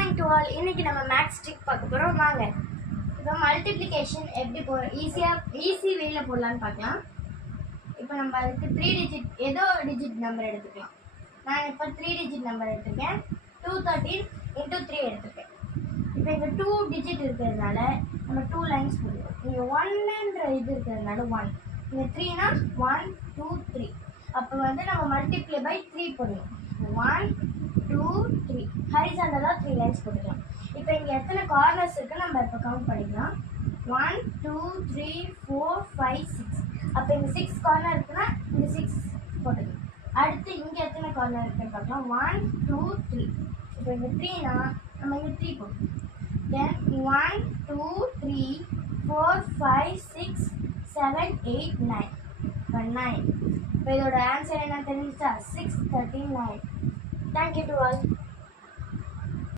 Morning to all. இன்னைக்கு நம்ம maths trick பார்க்க போகிறோம். வாங்க இப்போ மல்டிப்ளிகேஷன் எப்படி ஈஸி வேல போடலான்னு பார்க்கலாம். இப்போ நம்ம அதுக்கு 3 டிஜிட் ஏதோ டிஜிட் நம்பர் எடுத்துக்கலாம். நான் இப்போ 3 டிஜிட் நம்பர் எடுத்துருக்கேன். 213 × 3 எடுத்துருக்கேன். இப்போ இங்கே 2 டிஜிட் இருக்கிறதுனால நம்ம 2 லைன்ஸ் போடுவோம். இங்கே 1ன்ற இது இருக்கிறதுனால 1, இங்கே 3னா 1 2 3. அப்போ நம்ம மல்டிப்ளை பை 3 போடுவோம். 1 2 3 ஹரிசாண்டலாக 3 லைன்ஸ் போட்டுக்கலாம். இப்போ இங்கே எத்தனை கார்னர்ஸ் இருக்குது நம்ம இப்போ கவுண்ட் பண்ணிக்கலாம். 1 2 3 4 5 6. அப்போ இங்கே 6 கார்னர் இருக்குன்னா இங்கே 6 போட்டுக்கலாம். அடுத்து இங்கே எத்தனை கார்னர் இருக்குன்னு பார்க்கலாம். 1 2 3. இப்போ இங்கே 3னா நம்ம இங்கே 3 போட்டுக்கலாம். தென் 1 2 3 4 5 6 7 8 9. இப்போ 9. இப்போ இதோட ஆன்சர் என்ன தெரிஞ்சுச்சா? 6 13 9. Thank you to all.